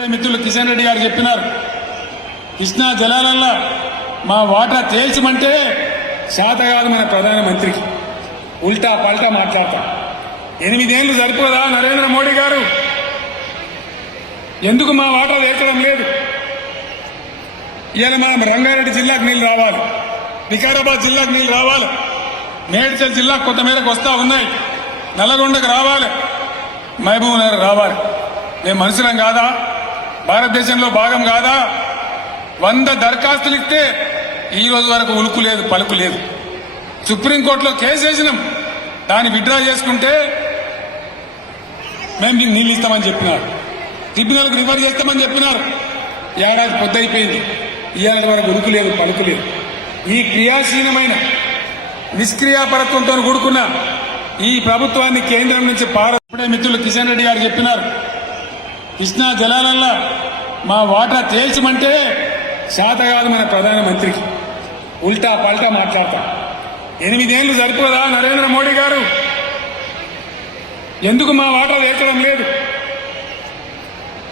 ఇప్పుడే మిత్రులు కిషన్ రెడ్డి గారు చెప్పినారు, కృష్ణా జలాలల్లో మా వాటా తేల్చమంటే శాత కాదు మన ప్రధానమంత్రికి. ఉల్టా పల్టా మాట్లాడతాం. 8 ఏళ్లు సరిపోదా నరేంద్ర మోడీ గారు? ఎందుకు మా వాటా వేయడం లేదు? ఇవాళ మనం రంగారెడ్డి జిల్లాకు నీళ్లు రావాలి, వికారాబాద్ జిల్లాకు నీళ్లు రావాలి, మేడ్చల్ జిల్లా కొంతమేరకు వస్తా ఉన్నాయి, నల్లగొండకు రావాలి, మహబూబ్ నగర్ రావాలి. మేము మనుషులం కాదా? భారతదేశంలో భాగం కాదా? 100 దరఖాస్తులు ఇస్తే ఈ రోజు వరకు ఉలుకు లేదు, పలుకు లేదు. సుప్రీంకోర్టులో కేసు వేసినాం, దాన్ని విత్డ్రా చేసుకుంటే మేము మీకు నీళ్ళు ఇస్తామని చెప్పినారు, ట్రిబ్యునల్కి రిఫర్ చేస్తామని చెప్పినారు. ఏడాది పొద్దయిపోయింది, ఇవాళ వరకు ఉలుకు లేదు, పలుకు లేదు. ఈ క్రియాశీలమైన నిష్క్రియాపరత్వంతో కూడుకున్న ఈ ప్రభుత్వాన్ని కేంద్రం నుంచి ఇప్పుడే మిత్రులు కిషన్ రెడ్డి గారు చెప్పినారు, కృష్ణా జలాలల్లో మా వాటా తేల్చమంటే శాత కాదు మన ప్రధానమంత్రికి. ఉల్టా పల్టా మాట్లాడతాం. 8 ఏళ్లు సరిపోదా నరేంద్ర మోడీ గారు? ఎందుకు మా వాటా వేయడం లేదు?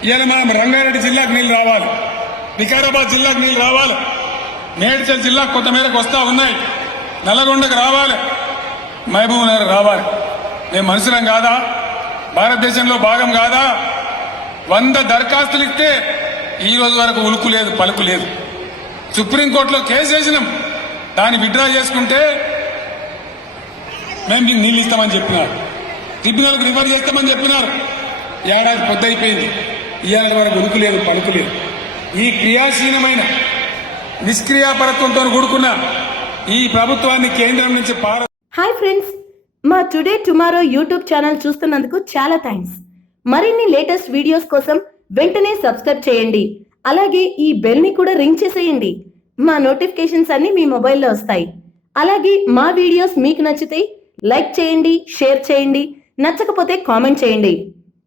ఇవాళ మనం రంగారెడ్డి జిల్లాకు నీళ్లు రావాలి, వికారాబాద్ జిల్లాకు నీళ్లు రావాలి, మేడ్చల్ జిల్లా కొంతమేరకు వస్తా ఉన్నాయి, నల్లగొండకు రావాలి, మహబూబ్ నగర్ రావాలి. మేము మనుషులం కాదా? భారతదేశంలో భాగం కాదా? 100 దరఖాస్తులు ఇస్తే ఈ రోజు వరకు ఉలుకు లేదు, పలుకు లేదు. సుప్రీంకోర్టులో కేసు వేసినాం, దాన్ని విత్డ్రా చేసుకుంటే మేము మీకు నీళ్ళు ఇస్తామని చెప్పినారు, ట్రిబ్యునల్కి రిఫర్ చేస్తామని చెప్పినారు. ఏడాది పొద్దయిపోయింది, ఇవాళ వరకు ఉలుకు లేదు, పలుకు లేదు. ఈ క్రియాశీలమైన నిష్క్రియాపరత్వంతో కూడుకున్న ఈ ప్రభుత్వాన్ని కేంద్రం నుంచి హాయ్ ఫ్రెండ్స్, మా టుడే టుమారో యూట్యూబ్ ఛానల్ చూస్తున్నందుకు చాలా థ్యాంక్స్. మరిన్ని లేటెస్ట్ వీడియోస్ కోసం వెంటనే సబ్స్క్రైబ్ చేయండి. అలాగే ఈ బెల్ ని కూడా రింగ్ చేసేయండి. మా నోటిఫికేషన్స్ అన్ని మీ మొబైల్లో వస్తాయి. అలాగే మా వీడియోస్ మీకు నచ్చితే లైక్ చేయండి, షేర్ చేయండి, నచ్చకపోతే కామెంట్ చేయండి.